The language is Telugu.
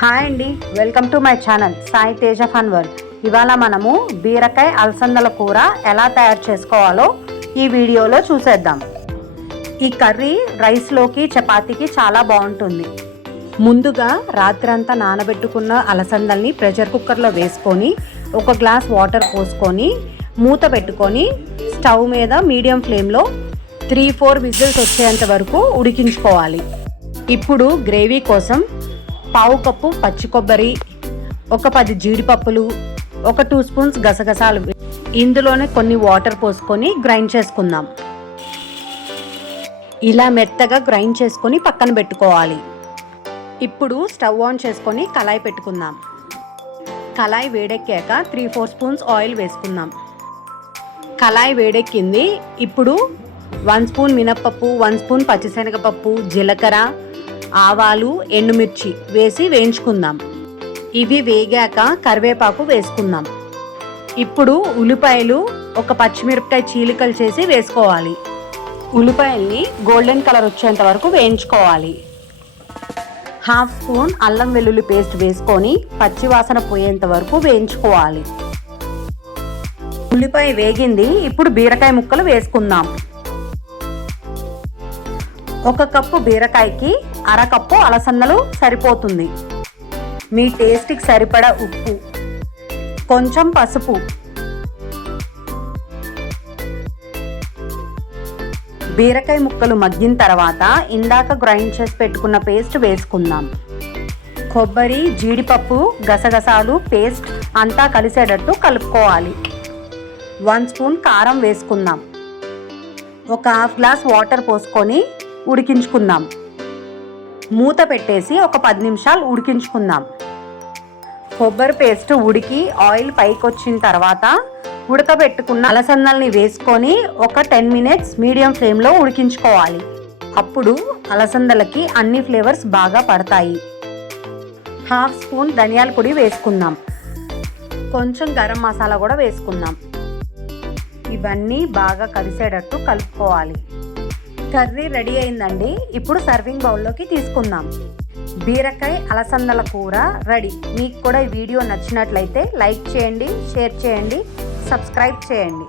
హాయ్ అండి. Welcome to my channel. Sai Teja fun world. ఇవాళ మనము బీరకాయ అలసందల కూర ఎలా తయారు చేసుకోవాలో ఈ వీడియోలో చూసేద్దాం. ఈ కర్రీ రైస్లోకి చపాతీకి చాలా బాగుంటుంది. ముందుగా రాత్రంతా నానబెట్టుకున్న అలసందల్ని ప్రెషర్ కుక్కర్లో వేసుకొని ఒక గ్లాస్ వాటర్ పోసుకొని మూత పెట్టుకొని స్టవ్ మీద మీడియం ఫ్లేమ్లో త్రీ ఫోర్ విజిల్స్ వచ్చేంత వరకు ఉడికించుకోవాలి. ఇప్పుడు గ్రేవీ కోసం పావు కప్పు పచ్చి కొబ్బరి ఒక పది జీడిపప్పులు ఒక టూ స్పూన్స్ గసగసాలు ఇందులోనే కొన్ని వాటర్ పోసుకొని గ్రైండ్ చేసుకుందాం. ఇలా మెత్తగా గ్రైండ్ చేసుకొని పక్కన పెట్టుకోవాలి. ఇప్పుడు స్టవ్ ఆన్ చేసుకొని కళాయి పెట్టుకుందాం. కళాయి వేడెక్కాక త్రీ ఫోర్ స్పూన్స్ ఆయిల్ వేసుకుందాం. కళాయి వేడెక్కింది. ఇప్పుడు వన్ స్పూన్ మినప్పప్పు వన్ స్పూన్ పచ్చిశనగపప్పు జీలకర్ర ఆవాలు ఎండుమిర్చి వేసి వేయించుకుందాం. ఇవి వేగాక కరివేపాకు వేసుకుందాం. ఇప్పుడు ఉల్లిపాయలు ఒక పచ్చిమిరపకాయ చీలికలు చేసి వేసుకోవాలి. ఉల్లిపాయల్ని గోల్డెన్ కలర్ వచ్చేంత వరకు వేయించుకోవాలి. హాఫ్ స్పూన్ అల్లం వెల్లుల్లి పేస్ట్ వేసుకొని పచ్చివాసన పోయేంత వరకు వేయించుకోవాలి. ఉల్లిపాయ వేగింది ఇప్పుడు బీరకాయ ముక్కలు వేసుకుందాం. ఒక కప్పు బీరకాయకి అరకప్పు అలసందలు సరిపోతుంది. మీ టేస్ట్కి సరిపడా ఉప్పు. కొంచెం పసుపు. బీరకాయ ముక్కలు మగ్గిన తర్వాత ఇందాక గ్రైండ్ చేసి పెట్టుకున్న పేస్ట్ వేసుకుందాం. కొబ్బరి జీడిపప్పు గసగసాలు పేస్ట్ అంతా కలిసేటట్టు కలుపుకోవాలి. వన్ స్పూన్ కారం వేసుకుందాం. ఒక హాఫ్ గ్లాస్ వాటర్ పోసుకొని ఉడికించుకుందాం. మూత పెట్టేసి ఒక పది నిమిషాలు ఉడికించుకుందాం. కొబ్బరి పేస్ట్ ఉడికి ఆయిల్ పైకి వచ్చిన తర్వాత ఉడకబెట్టుకున్న అలసందల్ని వేసుకొని ఒక టెన్ మినిట్స్ మీడియం ఫ్లేమ్లో ఉడికించుకోవాలి. అప్పుడు అలసందలకి అన్ని ఫ్లేవర్స్ బాగా పడతాయి. హాఫ్ స్పూన్ ధనియాల పొడి వేసుకుందాం. కొంచెం గరం మసాలా కూడా వేసుకుందాం. ఇవన్నీ బాగా కలిసేటట్టు కలుపుకోవాలి. కర్రీ రెడీ అయిందండి. ఇప్పుడు సర్వింగ్ బౌల్లోకి తీసుకుందాం. బీరకాయ అలసందల కూర రెడీ. మీకు కూడా ఈ వీడియో నచ్చినట్లయితే లైక్ చేయండి షేర్ చేయండి సబ్స్క్రైబ్ చేయండి.